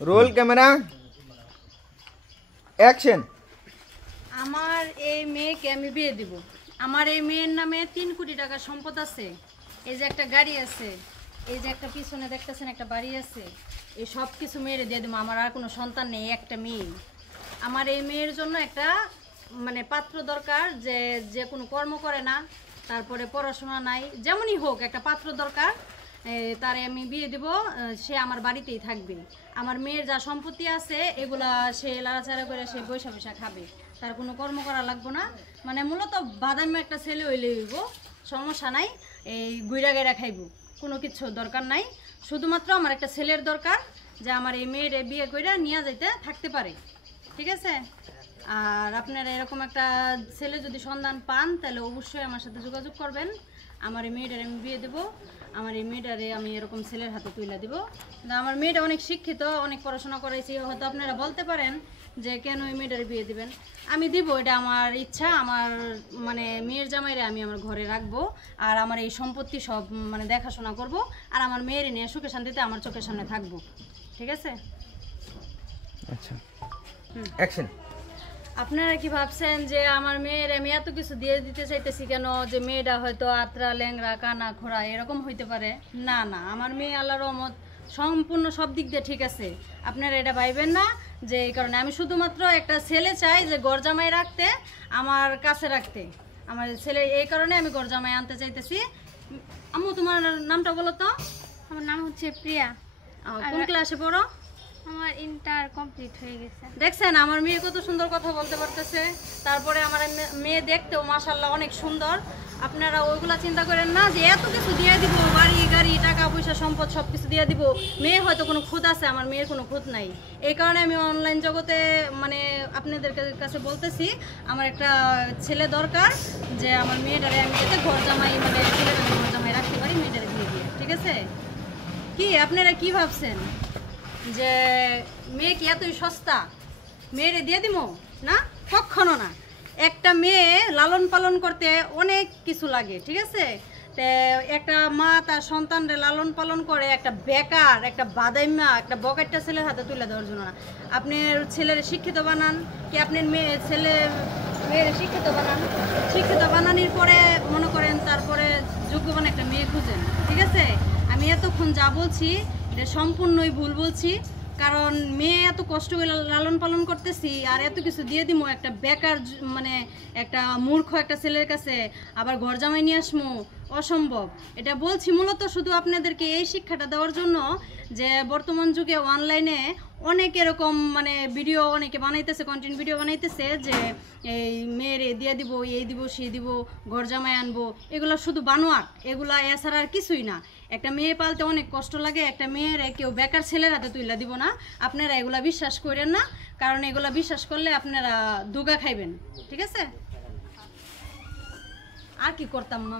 Roll camera action. আমার এই মেয়েকে আমি বিয়ে দিব। আমার এই মেয়ের নামে 3 কোটি টাকা সম্পদ আছে। এই যে একটা গাড়ি আছে, এই যে একটা পিছনে দেখতেছেন একটা বাড়ি আছে, এই সব কিছু মেয়েরে দিয়ে দেবো। আমার আর কোনো সন্তান নেই, একটা মেয়ে। আমার এই মেয়ের জন্য একটা মানে পাত্র দরকার, যে যে কোনো কর্ম করে না, তারপরে পড়াশোনা নাই, যেমনই হোক একটা পাত্র দরকার। তারে আমি বিয়ে দেব, সে আমার বাড়িতেই থাকবে। আমার মেয়ের যা সম্পত্তি আছে এগুলা সে লাড়াচাড়া করে সে পয়সা পয়সা খাবে, তার কোনো কর্ম করা লাগবে না। মানে মূলত বাদামি একটা ছেলে হইলে হইব, সমস্যা নাই। এই গুইরা গাইরা খাইব, কোনো কিছু দরকার নাই। শুধুমাত্র আমার একটা ছেলের দরকার, যে আমার এই মেয়ের বিয়ে কইরা নিয়ে যাইতে থাকতে পারে, ঠিক আছে? আর আপনারা এরকম একটা ছেলে যদি সন্ধান পান তাহলে অবশ্যই আমার সাথে যোগাযোগ করবেন। আমার এই মেয়েটারে আমি বিয়ে দেবো, আমার এই মেয়েটারে আমি এরকম ছেলের হাতে তুলে দেবো। আমার মেয়েটা অনেক শিক্ষিত, অনেক পড়াশোনা করাইছি। হয়তো আপনারা বলতে পারেন যে কেন এই মেয়েটারে বিয়ে দিবেন, আমি দিব, এটা আমার ইচ্ছা। আমার মানে মেয়ের জামাইরে আমি আমার ঘরে রাখবো, আর আমার এই সম্পত্তি সব মানে দেখাশোনা করব, আর আমার মেয়ের নিয়ে সুখে শান্তিতে আমার চোখের সামনে থাকবো, ঠিক আছে? আচ্ছা, অ্যাকশন। আপনারা কি ভাবছেন যে আমার মেয়ের আমি এত কিছু দিয়ে দিতে চাইতেছি কেন, যে মেয়েটা হয়তো আত্রা ল্যাংরা কানা খোড়া এরকম হইতে পারে? না না, আমার মেয়ে আল্লাহর রহমত সম্পূর্ণ সব দিক দিয়ে ঠিক আছে। আপনারা এটা ভাইবেন না যে এই কারণে। আমি শুধুমাত্র একটা ছেলে চাই যে গরজামাই রাখতে, আমার কাছে রাখতে। আমার ছেলে এই কারণে আমি গরজামাই আনতে চাইতেছি। আম্মু, তোমার নামটা বলো তো। আমার নাম হচ্ছে প্রিয়া। কোন ক্লাসে পড়ো? আমার ইন্টার কমপ্লিট হয়ে গেছে। দেখছেন আমার মেয়ে কত সুন্দর কথা বলতে পারতেছে। তারপরে আমার মেয়ে দেখতেও মাশাআল্লাহ অনেক সুন্দর। আপনারা ওইগুলা চিন্তা করেন না যে এত কিছু দিয়ে দিব, বাড়ি গাড়ি টাকা পয়সা সম্পদ সব কিছু দিয়ে দিব। মেয়ে হয়তো কোনো খুঁত আছে, আমার মেয়ের কোনো খুঁত নাই। এই কারণে আমি অনলাইন জগতে মানে আপনাদের কাছে বলতেছি আমার একটা ছেলে দরকার, যে আমার মেয়েটারে আমি যাতে ঘর জামাই মানে ছেলেটারে ঘর জামাই রাখতে পারি, মেয়েটারে দিয়ে দিয়ে, ঠিক আছে? কি আপনারা কি ভাবছেন যে মেয়ে কি এতই সস্তা? মেয়েরে দিয়ে দিব না, কখনো না। একটা মেয়ে লালন পালন করতে অনেক কিছু লাগে, ঠিক আছে? তে একটা মা তার সন্তানরে লালন পালন করে একটা বেকার, একটা বাদাইমা, একটা বকাইটা ছেলের হাতে তুলে দেওয়ার জন্য না। আপনার ছেলের শিক্ষিত বানান, কি আপনার মেয়ের শিক্ষিত বানান। শিক্ষিত বানানোর পরে মনে করেন তারপরে যোগ্যবান একটা মেয়ে খুঁজেন, ঠিক আছে? আমি এতক্ষণ যা বলছি এটা সম্পূর্ণই ভুল বলছি, কারণ মেয়ে এত কষ্ট করে লালন পালন করতেছি আর এত কিছু দিয়ে দিব একটা বেকার মানে একটা মূর্খ একটা ছেলের কাছে, আবার ঘর জামাই নিয়ে আসমো, অসম্ভব। এটা বলছি মূলত শুধু আপনাদেরকে এই শিক্ষাটা দেওয়ার জন্য যে বর্তমান যুগে অনলাইনে অনেক এরকম মানে ভিডিও অনেকে বানাইতেছে, কন্টেন্ট ভিডিও বানাইতেছে যে এই মেয়ের দিয়ে দিব, এই দিব, সেই দিব, ঘর জামাই আনবো। এগুলো শুধু বানোয়াট, এগুলা এছাড়া আর কিছুই না। একটা মেয়ে পালতে অনেক কষ্ট লাগে, একটা মেয়ের কেউ বেকার ছেলের হাতে তুইলা দিব না। আপনারা এগুলা বিশ্বাস করেন না, কারণ এগুলা বিশ্বাস করলে আপনারা দুগা খাইবেন, ঠিক আছে? আর কি করতাম না।